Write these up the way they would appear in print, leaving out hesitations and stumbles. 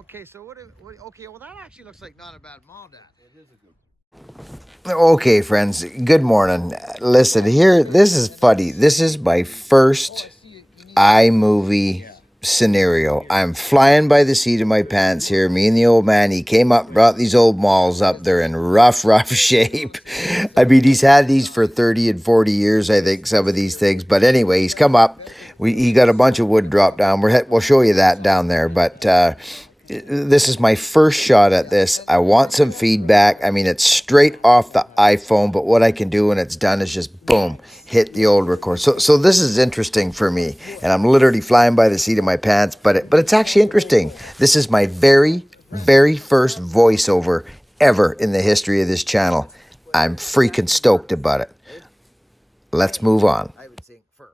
Okay, so okay, well that actually looks like not a bad mall, Dad. It is a good. Okay, friends, good morning. Listen, here, this is funny. This is my first iMovie scenario. I'm flying by the seat of my pants here. Me and the old man, he came up and brought these old malls up. They're in rough shape. I mean, he's had these for 30 and 40 years, I think, some of these things. But anyway, he's come up. He got a bunch of wood dropped down. We'll show you that down there. But this is my first shot at this. I want some feedback. I mean, it's straight off the iPhone, but what I can do when it's done is just boom, hit the old record. So this is interesting for me, and I'm literally flying by the seat of my pants, but it's actually interesting. This is my very first voiceover ever in the history of this channel. I'm freaking stoked about it. Let's move on. I would think fur.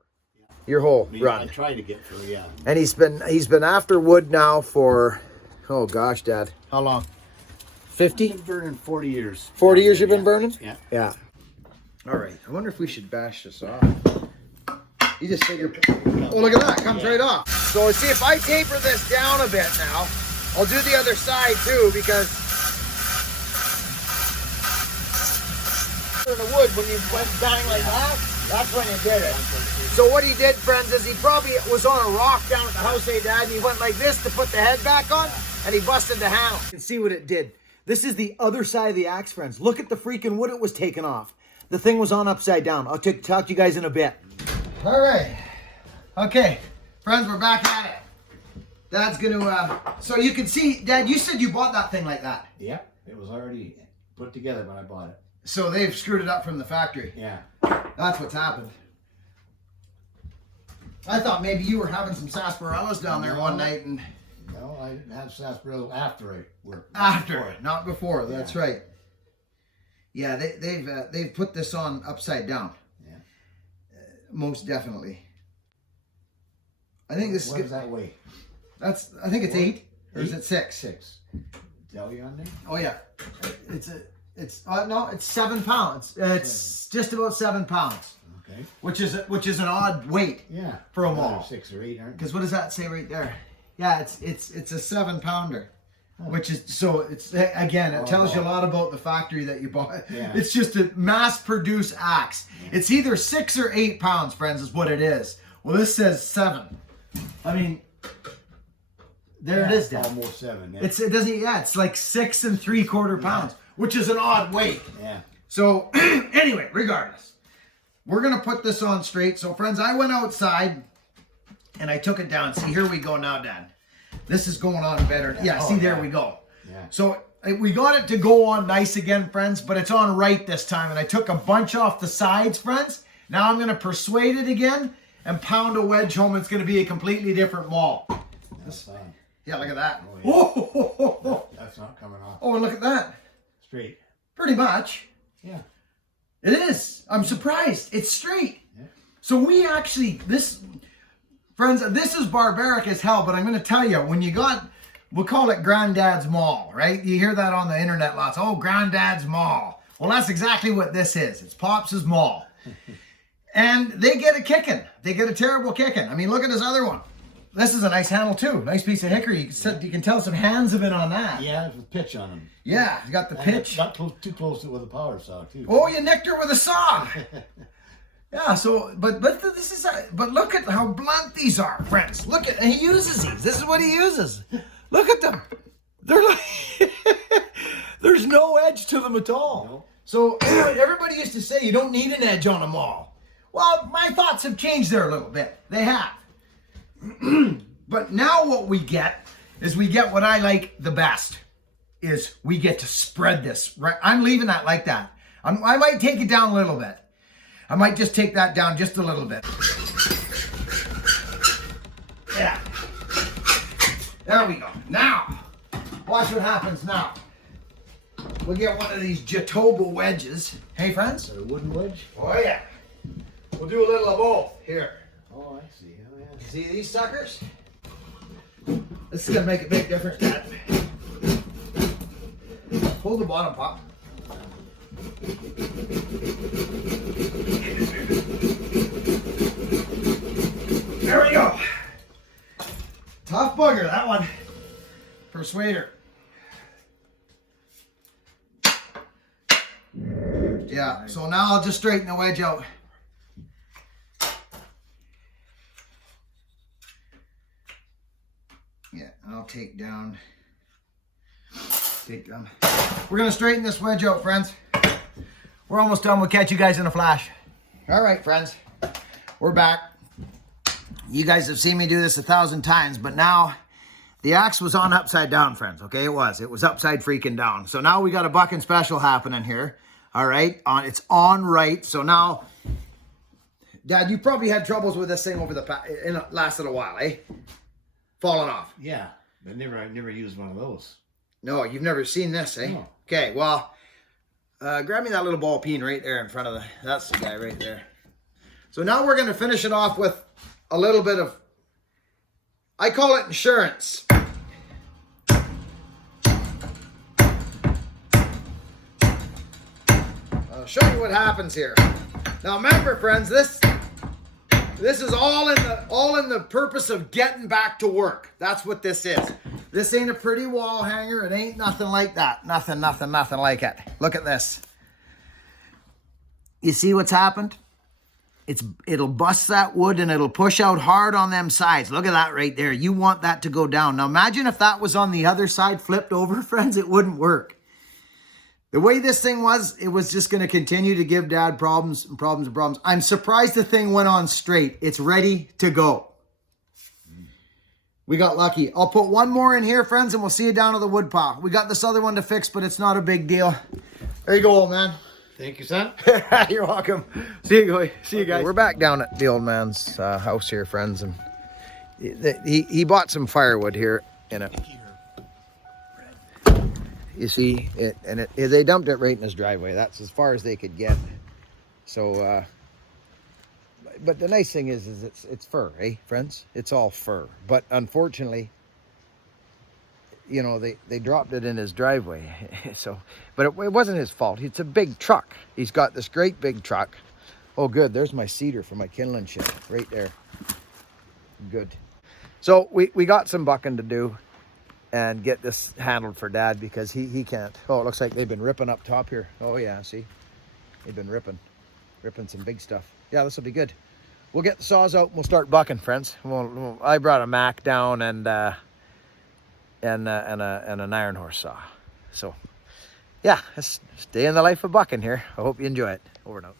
Your whole run. I tried to get through, yeah. And he's been after wood now for, oh gosh, Dad, how long? 50? I've been burning 40 years. 40 years you've been burning? Yeah. Yeah. All right. I wonder if we should bash this off. You just figure. Oh, look at that. Comes right off. So see, if I taper this down a bit now, I'll do the other side too, because in the wood, when you went bang like that, that's when you did it. So what he did, friends, is he probably was on a rock down at the house, hey, Dad, and he went like this to put the head back on, and he busted the handle. You can see what it did. This is the other side of the axe, friends. Look at the freaking wood it was taken off. The thing was on upside down. I'll talk to you guys in a bit. All right. Okay, friends, we're back at it. Dad's gonna, so you can see, Dad, you said you bought that thing like that. Yeah, it was already put together when I bought it. So they've screwed it up from the factory. Yeah. That's what's happened. I thought maybe you were having some sarsaparillas down there one night and... No, I didn't have sarsaparilla after I worked. After, not before. That's right. Yeah, they've put this on upside down. Yeah. Most definitely. I think this what is... does that weigh? I think it's 8. Or is it 6? 6. Tell you on there? Oh yeah. No, it's 7 pounds. It's just about 7 pounds. Okay. Which is an odd weight. Yeah. For a mall. 6 or 8, aren't they? Because what does that say right there? Yeah, it's a 7 pounder. Which is, so it's, again, it tells you a lot about the factory that you bought. Yeah. It's just a mass produced axe. Yeah. It's either 6 or 8 pounds, friends, is what it is. Well, this says 7. I mean, there it is, Dad. Almost 7. Yeah. It's like 6 3/4 pounds, which is an odd weight. Yeah. So anyway, regardless, we're going to put this on straight. So friends, I went outside and I took it down. See, here we go now, Dad. This is going on better. Yeah, see, there we go. Yeah. So we got it to go on nice again, friends, but it's on right this time. And I took a bunch off the sides, friends. Now I'm going to persuade it again and pound a wedge home. It's going to be a completely different mall. That's fine. Yeah, look at that. Oh, yeah. No, that's not coming off. Oh, and look at that. Straight. Pretty much. Yeah. It is. I'm surprised. It's straight. Yeah. So we actually, friends, this is barbaric as hell, but I'm going to tell you, when you got, we'll call it Granddad's Mall, right? You hear that on the internet lots. Oh, Granddad's Mall. Well, that's exactly what this is. It's Pops' Mall. And they get a kicking. They get a terrible kicking. I mean, look at this other one. This is a nice handle too. Nice piece of hickory. You can tell some hands have been on that. Yeah, there's a pitch on them. Yeah, you got the pitch. Got too close to it with a power saw too. Oh, you nicked her with a saw. Yeah, so, but this is, but look at how blunt these are, friends. Look at, and he uses these. This is what he uses. Look at them. They're like, there's no edge to them at all. No. So everybody used to say you don't need an edge on a mall. Well, my thoughts have changed there a little bit. They have. But now what we get is we get what I like the best is we get to spread this, right? I'm leaving that like that. I might take it down a little bit. I might just take that down just a little bit. Yeah. There we go. Now, watch what happens now. We'll get one of these Jatoba wedges. Hey, friends? A wooden wedge? Oh, yeah. We'll do a little of both here. Oh, I see. Oh, yeah. See these suckers? This is going to make a big difference, Dad. Hold the bottom, Pop. There we go. Tough bugger, that one. persuader. Yeah, so now I'll just straighten the wedge out. Yeah, and I'll take down. We're gonna straighten this wedge out, friends. We're almost done. We'll catch you guys in a flash. All right, friends, we're back. You guys have seen me do this 1,000 times, but now the axe was on upside down, friends. Okay, it was upside freaking down. So now we got a bucking special happening here. All right, it's on right. So now, Dad, you probably had troubles with this thing over the lasted a while, eh? Falling off. Yeah, I never used one of those. No, you've never seen this, eh? No. Okay, well, grab me that little ball peen right there in front of that's the guy right there. So now we're going to finish it off with a little bit of, I call it insurance. I'll show you what happens here. Now remember, friends, this is all in the purpose of getting back to work. That's what this is. This ain't a pretty wall hanger. It ain't nothing like that. Nothing like it. Look at this. You see what's happened? It'll bust that wood and it'll push out hard on them sides. Look at that right there. You want that to go down. Now imagine if that was on the other side flipped over, friends. It wouldn't work. The way this thing was, it was just going to continue to give Dad problems and problems and problems. I'm surprised the thing went on straight. It's ready to go. We got lucky. I'll put one more in here, friends, and we'll see you down at the wood pile. We got this other one to fix, but it's not a big deal. There you go, old man. Thank you, son. You're welcome. See you guys. We're back down at the old man's house here, friends, and he bought some firewood here in it. You see, they dumped it right in his driveway. That's as far as they could get. So, but the nice thing is it's fur, eh, friends? It's all fur. But unfortunately, you know, they dropped it in his driveway. So, but it wasn't his fault. It's a big truck. He's got this great big truck. Oh, good. There's my cedar for my kindling shit right there. Good. So we got some bucking to do and get this handled for Dad because he can't. Oh, it looks like they've been ripping up top here. Oh yeah, see, they've been ripping some big stuff. Yeah, this will be good. We'll get the saws out and we'll start bucking, friends. I brought a Mac down and an iron horse saw. So yeah, let's stay in the life of bucking here. I hope you enjoy it. Over and out.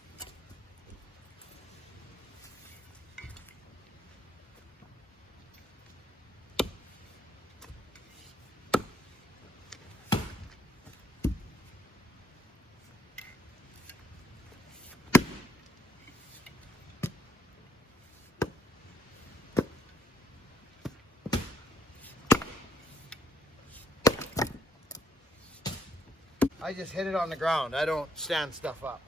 I just hit it on the ground. I don't stand stuff up.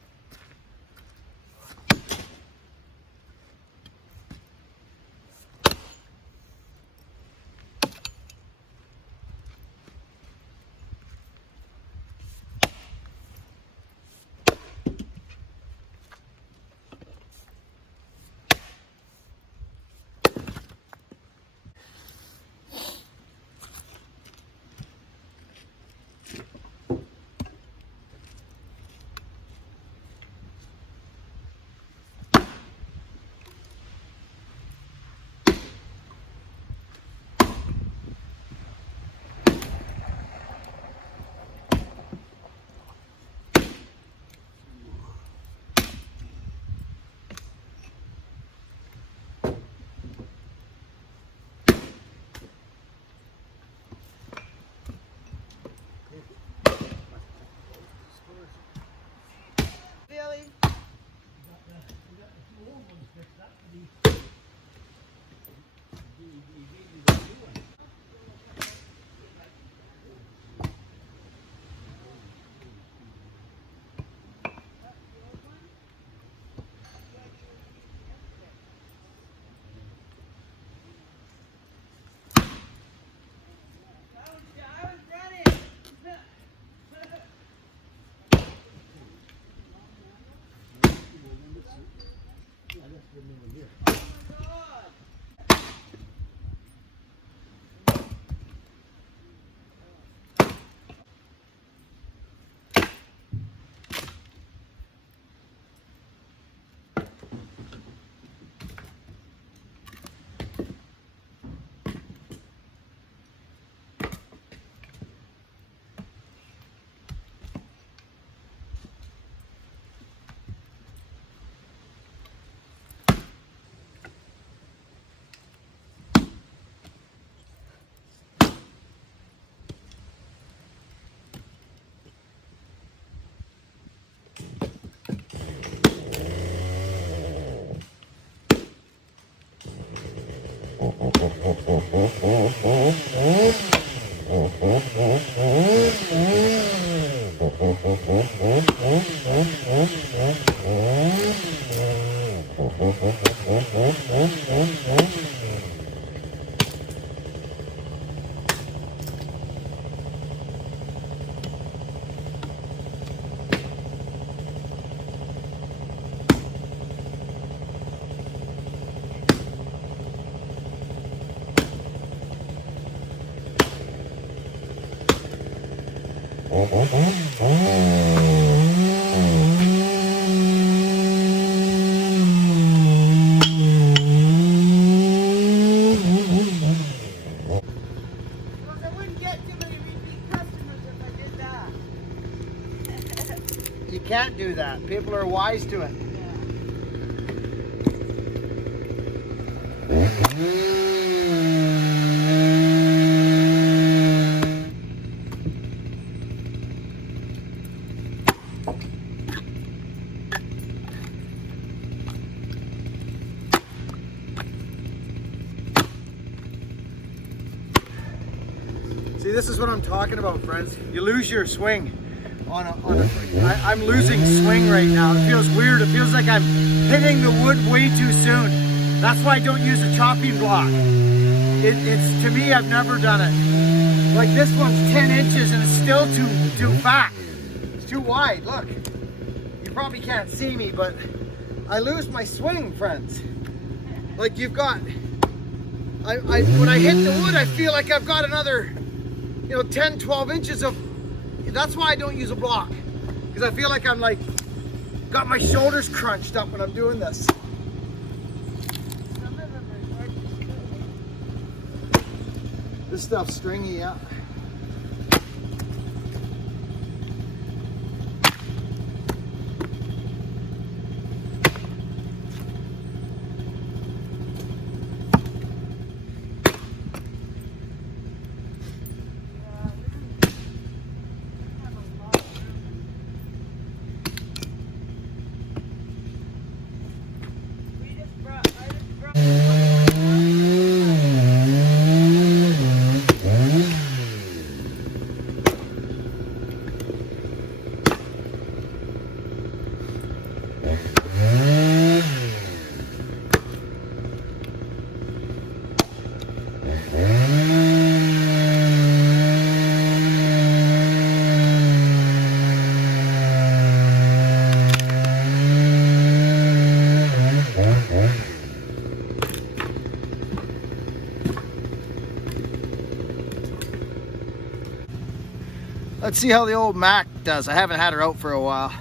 You can't do that. People are wise to it. See, this is what I'm talking about, friends. You lose your swing. I'm losing swing right now. It feels weird. It feels like I'm hitting the wood way too soon. That's why I don't use a chopping block. It's to me, I've never done it. Like this one's 10 inches and it's still too fat. It's too wide. Look, you probably can't see me, but I lose my swing, friends. Like you've got, when I hit the wood, I feel like I've got another, 10, 12 inches of. That's why I don't use a block, because I feel like I'm like got my shoulders crunched up when I'm doing this. This stuff's stringy, yeah. Let's see how the old Mac does. I haven't had her out for a while.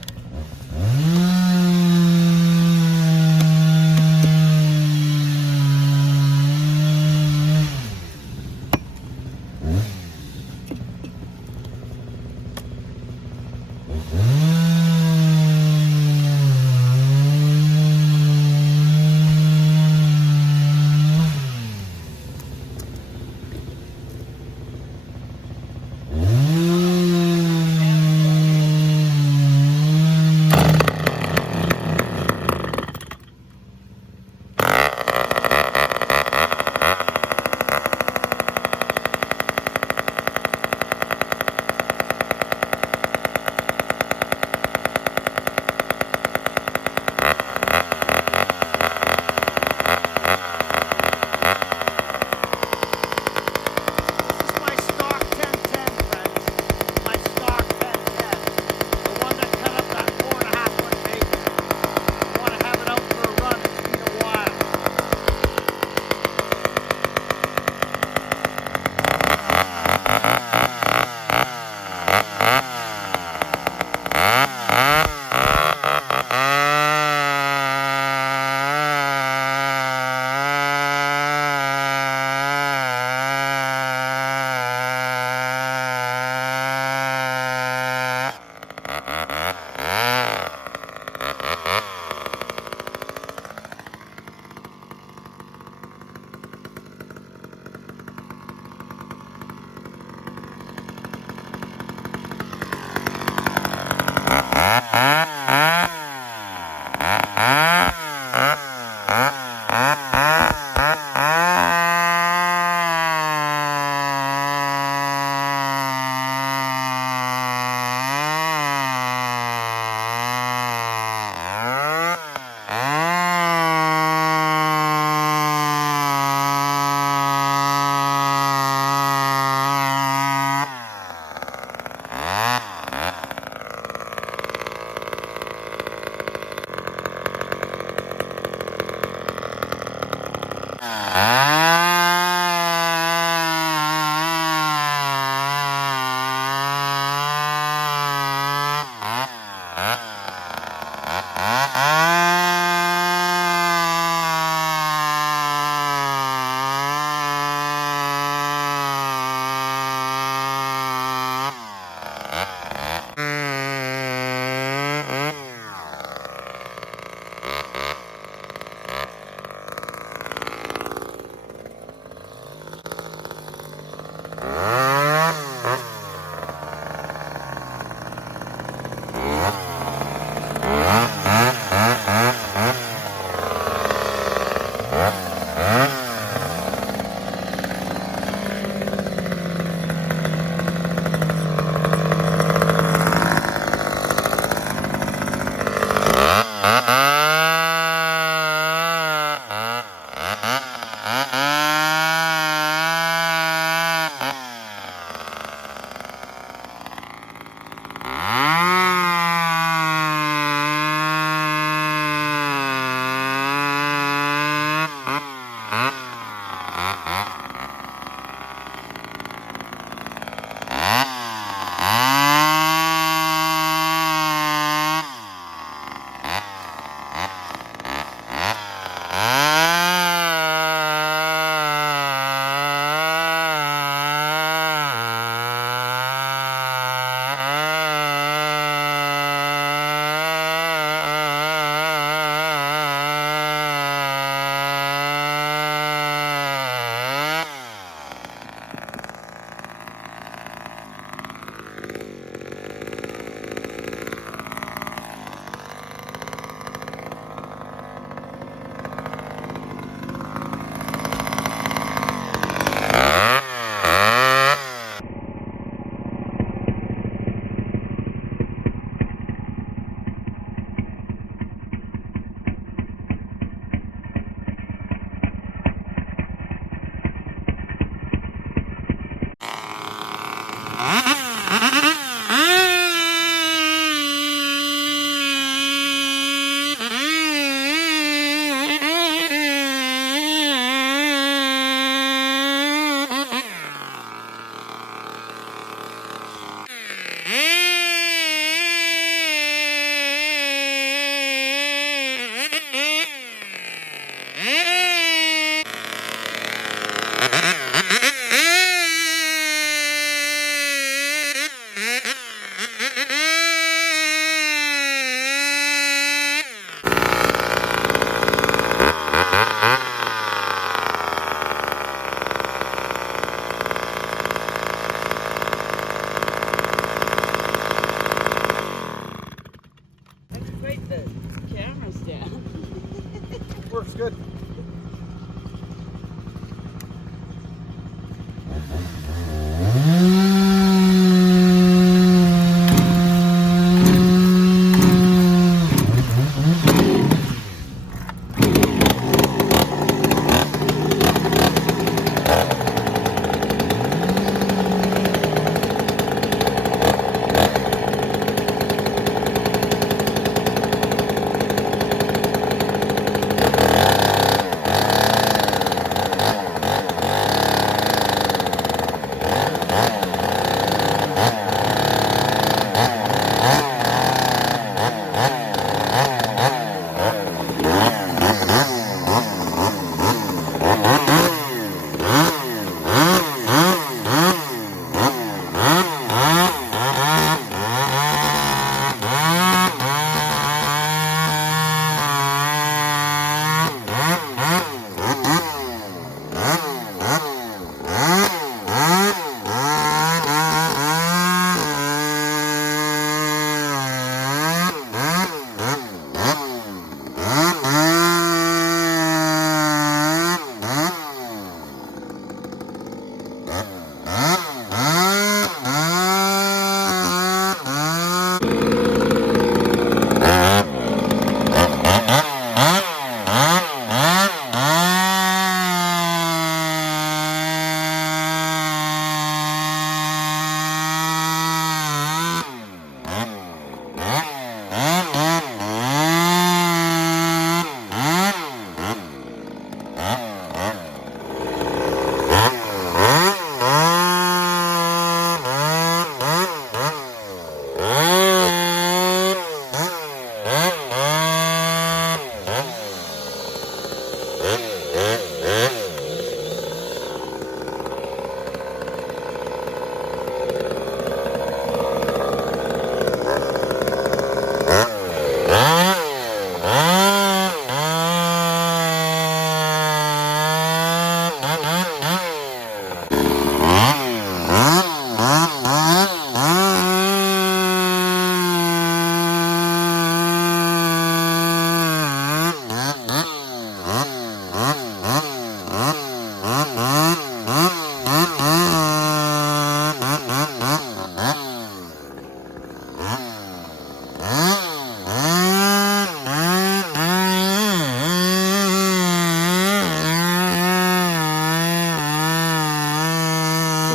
Works good.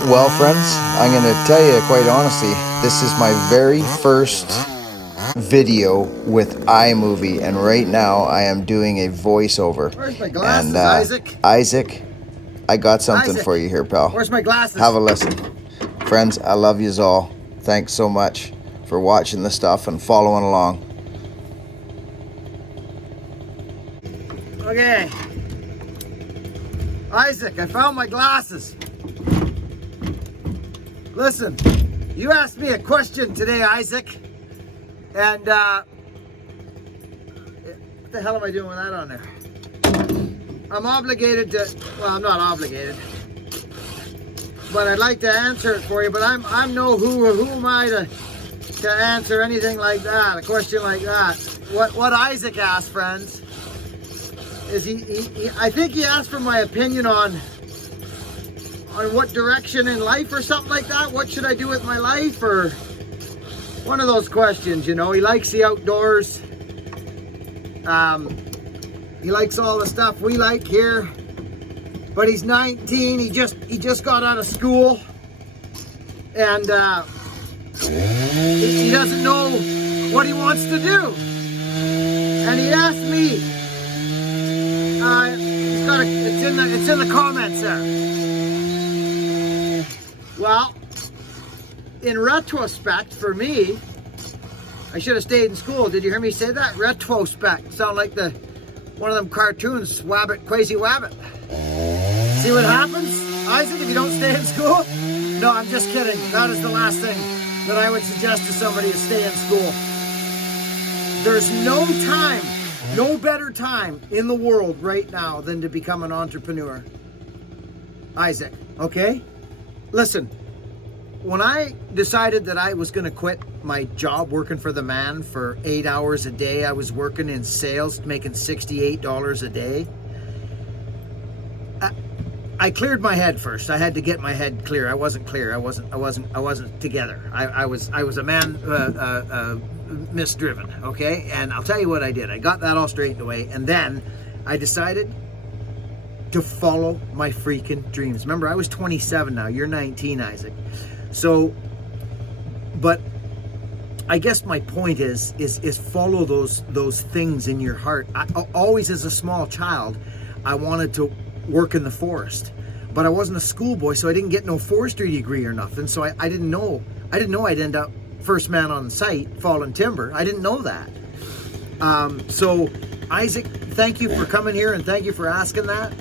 Well, friends, I'm going to tell you quite honestly, this is my very first video with iMovie, and right now I am doing a voiceover. Where's my glasses, And Isaac? Isaac, I got something Isaac, for you here, pal. where's my glasses? Have a listen. Friends, I love yous all. Thanks so much for watching the stuff and following along. Okay. Isaac, I found my glasses. Listen, you asked me a question today, Isaac. And, what the hell am I doing with that on there? I'm obligated to, well, I'm not obligated. But I'd like to answer it for you, but I'm no who am I to answer anything like that, a question like that. What Isaac asked, friends, is he I think he asked for my opinion on what direction in life or something like that. What should I do with my life, or one of those questions, you know. He likes the outdoors. He likes all the stuff we like here. But he's 19. He just got out of school, and he doesn't know what he wants to do. And he asked me. It's in the comments there. Well, in retrospect, for me, I should have stayed in school. Did you hear me say that? Retrospect. Sound like one of them cartoons, Wabbit, Crazy Wabbit. See what happens, Isaac, if you don't stay in school? No, I'm just kidding. That is the last thing that I would suggest to somebody, is stay in school. There's no time, no better time in the world right now than to become an entrepreneur. Isaac, okay? Listen, when I decided that I was going to quit my job working for the man for 8 hours a day, I was working in sales, making $68 a day. I cleared my head first. I had to get my head clear. I wasn't clear. I wasn't together. I was a man misdriven. Okay, and I'll tell you what I did. I got that all straightened away, and then I decided to follow my freaking dreams. Remember, I was 27 now. You're 19, Isaac. So, but I guess my point is follow those things in your heart. I always, as a small child, I wanted to work in the forest, but I wasn't a schoolboy, so I didn't get no forestry degree or nothing. So I didn't know I'd end up first man on site falling timber. I didn't know that. So Isaac, thank you for coming here, and thank you for asking that.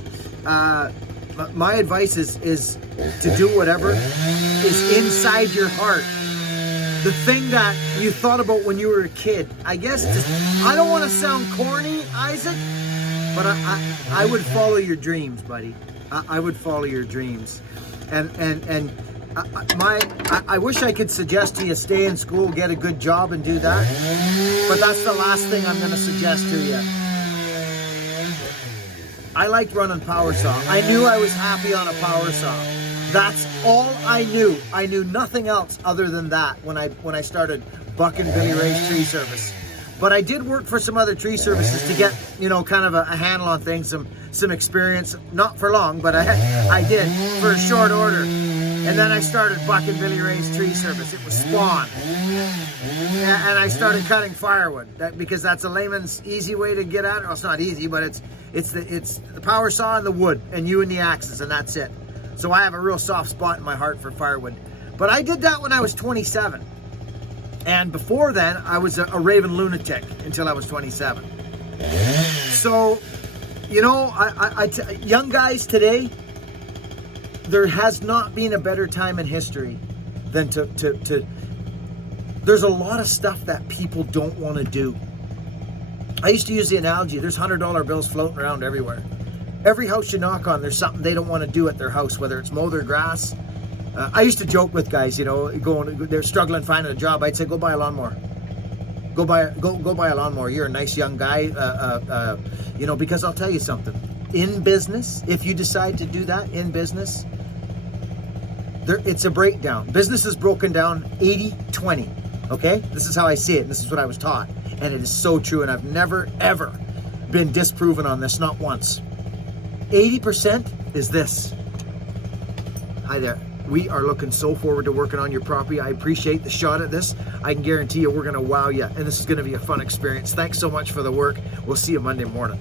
My advice is to do whatever is inside your heart, the thing that you thought about when you were a kid. I guess I don't want to sound corny, Isaac, but I would follow your dreams, buddy. I would follow your dreams. And I wish I could suggest to you, stay in school, get a good job, and do that. But that's the last thing I'm going to suggest to you. I liked running power saw. I knew I was happy on a power saw. That's all I knew. I knew nothing else other than that when I started bucking Billy Ray's tree service. But I did work for some other tree services to get, you know, kind of a handle on things, some experience. Not for long, but I did for a short order. And then I started bucking Billy Ray's tree service. It was Spawn. And I started cutting firewood, because that's a layman's easy way to get at it. Well, it's not easy, but it's the power saw and the wood, and you and the axes, and that's it. So I have a real soft spot in my heart for firewood. But I did that when I was 27. And before then, I was a raving lunatic until I was 27. So, you know, young guys today, there has not been a better time in history than to there's a lot of stuff that people don't want to do. I used to use the analogy, there's $100 bills floating around everywhere. Every house you knock on, there's something they don't want to do at their house, whether it's mow their grass. I used to joke with guys, you know, they're struggling finding a job. I'd say, go buy a lawnmower. Go buy a lawnmower. You're a nice young guy, you know, because I'll tell you something. In business, if you decide to do that in business, it's a breakdown. Business is broken down 80-20. Okay, this is how I see it, and this is what I was taught, and it is so true. And I've never ever been disproven on this, not once. 80% is this. Hi there. We are looking so forward to working on your property. I appreciate the shot at this. I can guarantee you we're going to wow you, and this is going to be a fun experience. Thanks so much for the work. We'll see you Monday morning.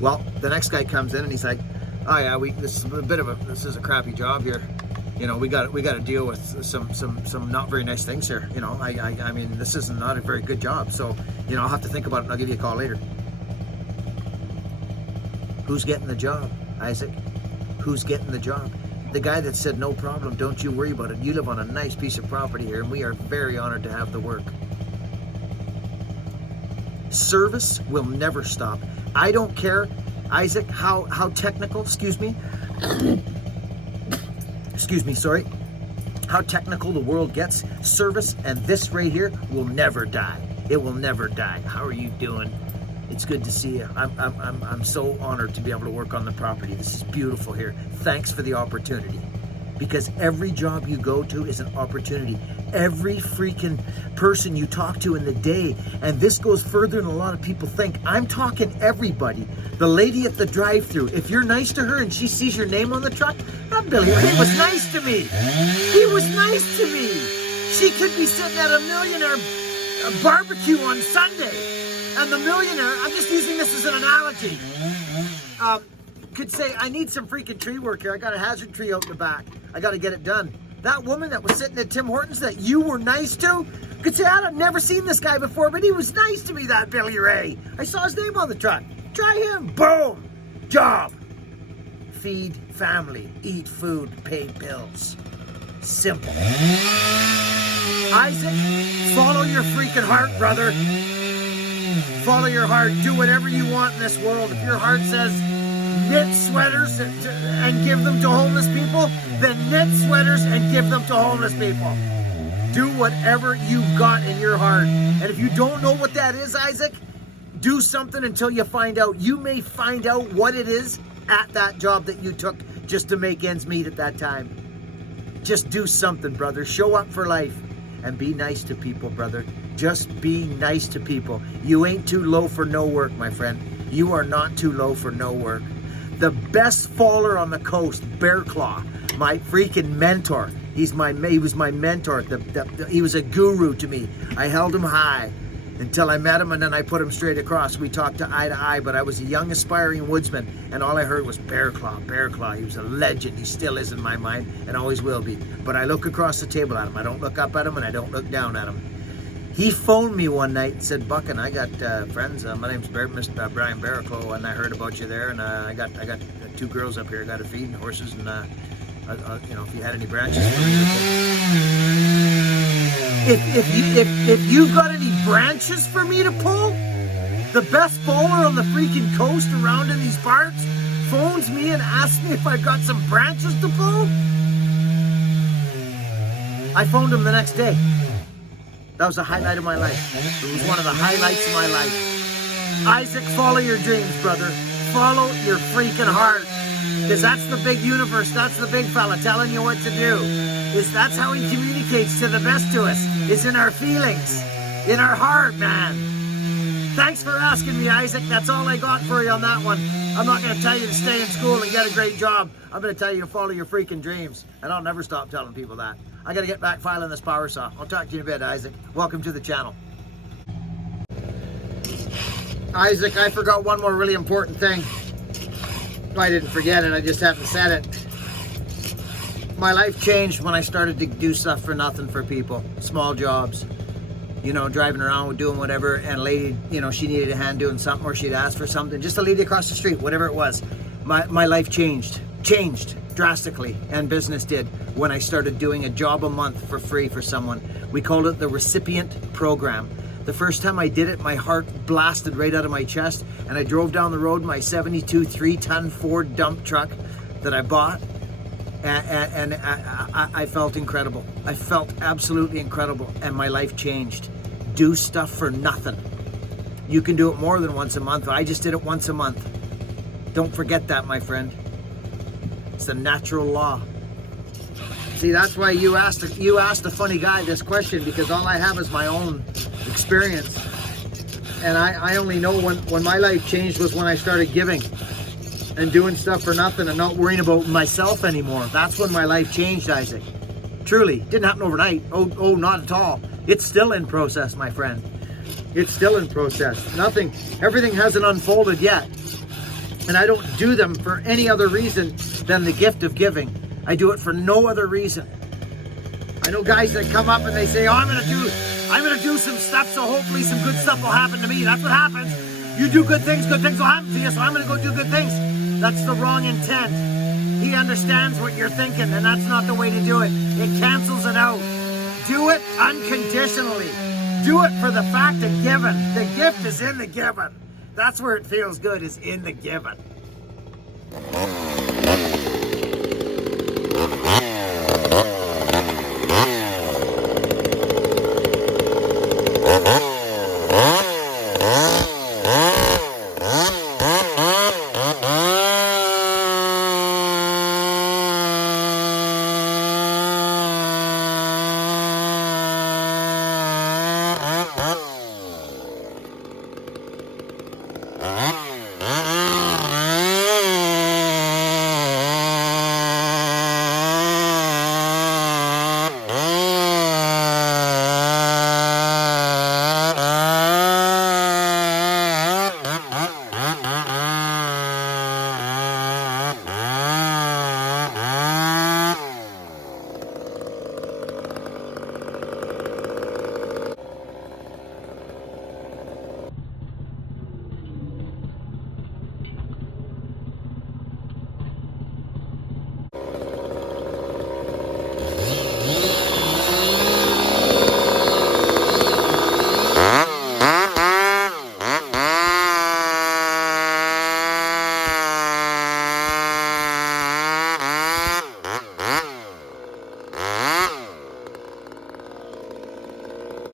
Well, the next guy comes in and he's like, oh yeah, this is a crappy job here. You know, we got to deal with some not very nice things here. You know, I mean, this is not a very good job. So, you know, I'll have to think about it and I'll give you a call later. Who's getting the job, Isaac? Who's getting the job? The guy that said, no problem, don't you worry about it. You live on a nice piece of property here and we are very honored to have the work. Service will never stop. I don't care, Isaac, how technical, sorry, how technical the world gets. Service and this right here will never die. It will never die. How are you doing? It's good to see you. I'm so honored to be able to work on the property. This is beautiful here. Thanks for the opportunity. Because every job you go to is an opportunity. Every freaking person you talk to in the day, and this goes further than a lot of people think. I'm talking everybody. The lady at the drive-thru, if you're nice to her and she sees your name on the truck, that Billy Ray was nice to me. He was nice to me. She could be sitting at a millionaire barbecue on Sunday, and the millionaire, I'm just using this as an analogy, could say, I need some freaking tree work here. I got a hazard tree out in the back. I got to get it done. That woman that was sitting at Tim Hortons that you were nice to could say, I've never seen this guy before, but he was nice to me, that Billy Ray. I saw his name on the truck. Try him. Boom. Job. Feed family. Eat food. Pay bills. Simple. Isaac, follow your freaking heart, brother. Follow your heart. Do whatever you want in this world. If your heart says knit sweaters and give them to homeless people, then knit sweaters and give them to homeless people. Do whatever you've got in your heart. And if you don't know what that is, Isaac, do something until you find out. You may find out what it is at that job that you took just to make ends meet at that time. Just do something, brother. Show up for life and be nice to people, brother. Just be nice to people. You ain't too low for no work, my friend. You are not too low for no work. The best faller on the coast, Bear Claw, my freaking mentor. He was my mentor. He was a guru to me. I held him high until I met him, and then I put him straight across. We talked to eye, but I was a young aspiring woodsman, and all I heard was Bear Claw, Bear Claw. He was a legend. He still is in my mind and always will be. But I look across the table at him. I don't look up at him, and I don't look down at him. He phoned me one night and said, Buckin, I got friends. My name's Mr. Brian Barraclough, and I heard about you there, and I got 2 girls up here. I got to feed and horses, and you know, if you had any branches for me. If you've got any branches for me to pull, the best bowler on the freaking coast around in these parts phones me and asks me if I've got some branches to pull. I phoned him the next day. That was the highlight of my life. It was one of the highlights of my life. Isaac, follow your dreams, brother. Follow your freaking heart. Because that's the big universe. That's the big fella telling you what to do. That's how he communicates to the best to us. Is in our feelings. In our heart, man. Thanks for asking me, Isaac. That's all I got for you on that one. I'm not going to tell you to stay in school and get a great job. I'm going to tell you to follow your freaking dreams. And I'll never stop telling people that. I got to get back filing this power saw. I'll talk to you in a bit, Isaac. Welcome to the channel. Isaac, I forgot one more really important thing. I didn't forget it, I just haven't said it. My life changed when I started to do stuff for nothing for people. Small jobs. You know, driving around, doing whatever, and a lady, you know, she needed a hand doing something, or she'd ask for something. Just a lady across the street, whatever it was. My life changed drastically, and business did, when I started doing a job a month for free for someone. We called it the recipient program. The first time I did it, my heart blasted right out of my chest, and I drove down the road in my 72 3-ton Ford dump truck that I bought, and I felt incredible. I felt absolutely incredible, and my life changed. Do stuff for nothing. You can do it more than once a month. I just did it once a month. Don't forget that, my friend. It's a natural law. See, that's why you asked the funny guy this question, because all I have is my own experience. And I only know when my life changed was when I started giving. and doing stuff for nothing and not worrying about myself anymore. That's when my life changed, Isaac. Truly, didn't happen overnight. Oh, not at all. It's still in process, my friend. It's still in process. Everything hasn't unfolded yet. And I don't do them for any other reason than the gift of giving. I do it for no other reason. I know guys that come up and they say, oh, I'm gonna do some stuff, so hopefully some good stuff will happen to me. That's what happens. You do good things will happen to you, so I'm gonna go do good things. That's the wrong intent. He understands what you're thinking, and that's not the way to do it. It cancels it out. Do it unconditionally. Do it for the fact of giving. The gift is in the giving. That's where it feels good, is in the giving.